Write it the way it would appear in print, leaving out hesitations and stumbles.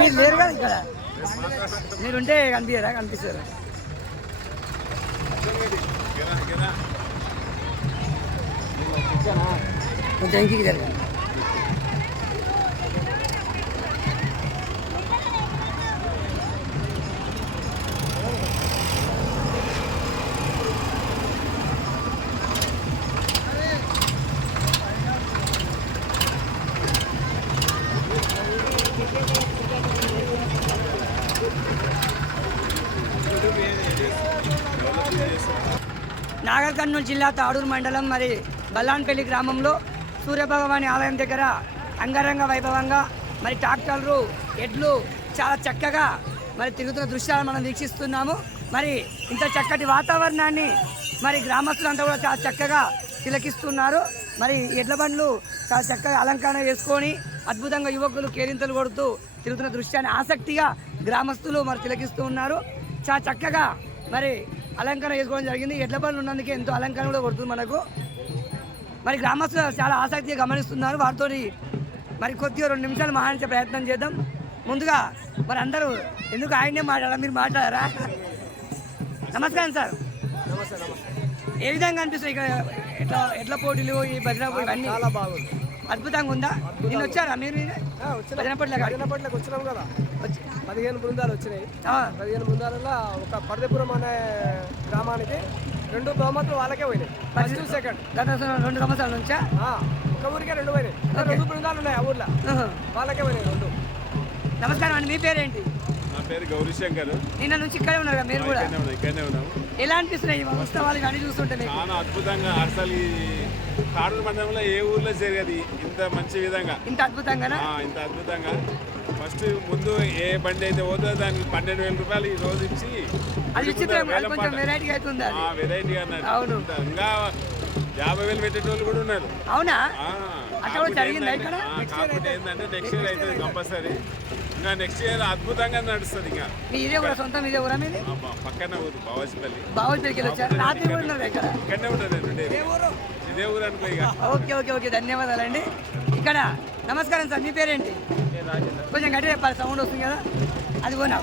మీరు లేరు కదా ఇక్కడ, మీరుంటే కనిపించరా? కనిపిస్తారా? కొంచెం ఇంటికి జరగండి. నాగర్ కర్నూలు జిల్లా తాడూరు మండలం మరి బల్లాన్పల్లి గ్రామంలో సూర్యభగవాని ఆలయం దగ్గర అంగరంగ వైభవంగా మరి ట్రాక్టర్లు ఎడ్లు చాలా చక్కగా మరి తిరుగుతున్న దృశ్యాలు మనం వీక్షిస్తున్నాము. మరి ఇంత చక్కటి వాతావరణాన్ని మరి గ్రామస్తులంతా కూడా చాలా చక్కగా తిలకిస్తున్నారు. మరి ఎడ్ల బండ్లు చాలా చక్కగా అలంకరణ చేసుకొని అద్భుతంగా యువకులు కేరింతలు కొడుతూ తిరుగుతున్న దృశ్యాన్ని ఆసక్తిగా గ్రామస్తులు మరి తిలకిస్తూ ఉన్నారు. చాలా చక్కగా మరి అలంకరణ చేసుకోవడం జరిగింది. ఎడ్ల బండ్లు ఉన్నందుకే ఎంతో అలంకరణ కూడా కొడుతుంది మనకు. మరి గ్రామస్తులు చాలా ఆసక్తిగా గమనిస్తున్నారు. వారితో మరి కొద్దిగా 2 నిమిషాలు మాట్లాడే ప్రయత్నం చేద్దాం. ముందుగా మరి అందరూ ఎందుకు ఆయనే మాట్లాడారా, మీరు మాట్లాడారా? నమస్కారం సార్. ఏ విధంగా అనిపిస్తుంది ఇక్కడ ఎట్ల పోటీలు, ఈ భజన పోటీ అన్నీ? చాలా బాగుంది, అద్భుతంగా ఉందా? నిన్న వచ్చారా మీరు? భజన పోటీలకు వచ్చినాం కదా, 15 బృందాలు వచ్చినాయి. 15 బృందాలలో ఒక పర్దపురం అనే గ్రామానికి 2 బహుమతులు వాళ్ళకే పోయినాయి. First second. గత 2 సంవత్సరాల నుంచా? ఒక ఊరికే 2 పోయినాయి. 2 బృందాలు ఉన్నాయి ఆ ఊర్లో, వాళ్ళకే పోయినాయి 2. నమస్కారం అండి, మీ పేరేంటి? నా పేరు గౌరీ శంకర్. నిన్న నుంచి ఇక్కడే ఉన్నారు కదా మీరు కూడా? ఇక్కడనే ఉన్నాము. ఎలా అనిపిస్తున్నాయి ఉత్సవాలు ఇవన్నీ చూస్తుంటే? చాలా అద్భుతంగా. అసలు ఈ తాడూరు మండలంలో ఏ ఊర్లో జరిగేది ఇంత మంచి విధంగా, ఇంత అద్భుతంగా ఇంత అద్భుతంగా. ఫస్ట్ ముందు ఏ బండి అయితే పోతుందో దానికి 12,000 రూపాయలు ఈ రోజు ఇచ్చి వెరైటీగా అవుతుంది. వెరైటీగా అవును. ఇంకా 50,000 పెట్టేటోళ్ళు కూడా ఉన్నారు. అవునా? కాకపోతే ఏంటంటే నెక్స్ట్ ఇయర్ అవుతుంది కంపల్సరీ. ఇంకా నెక్స్ట్ ఇయర్ అద్భుతంగా నడుస్తుంది. ఇంకా ఇదే కూడా సొంతం, ఇదే ఊరా మీది? పక్కన ఊరు బావాజిపల్లి. బావాజిపల్లికి వచ్చారు, రాత్రి కూడా ఉన్నారు ఇక్కడ? ఇక్కడనే ఉంటుంది, ఇదే ఊరు అనుకో. ఇక ఓకే ఓకే ఓకే, ధన్యవాదాలండి. ఇక్కడ నమస్కారం సార్, మీ పేరేంటి? కొంచెం గట్టిగా చెప్పాలి, సౌండ్ వస్తుంది కదా. అది పోనా